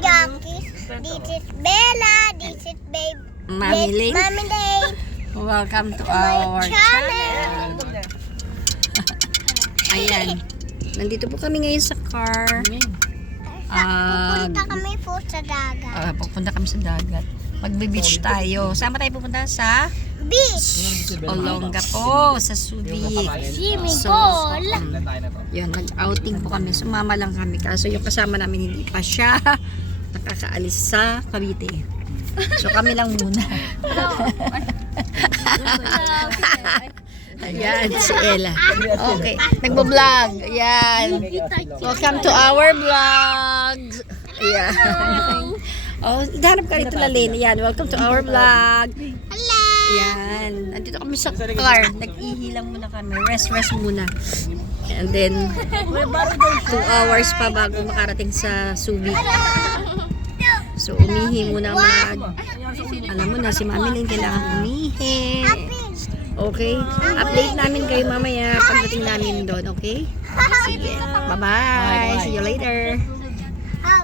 Jackie. This is Bella. This is Babe. Mami Lane. Mami Lane. Welcome to My our channel. Ayan. Nandito po kami ngayon sa car. Pupunta kami po sa dagat. Pupunta kami sa dagat. Magbe-beach tayo. Saan ba tayo pupunta? Sa Beach. Olonga po. Sa Subic. Swimming So, pool. Yun, nag-outing po kami. Sumama lang kami. Kaso yung kasama namin hindi pa siya nakakaalis sa Cavite. So kami lang muna. Ayan, si Ella. Okay, nagbo-vlog. Ayan. Welcome to our vlog. Ayan. Oh, ihanap ka rito Lalene. Ayan, welcome to our vlog. Hello. Ayan. Nandito kami sa car. Nag-ihilang muna kami. Rest muna. And then, 2 hours pa bago makarating sa Subic. So, umihi muna alam mo na, si Mami Lane kailangan umihi. Okay? Update namin kayo mamaya pagdating namin doon, okay? Sige. Bye-bye. See you later.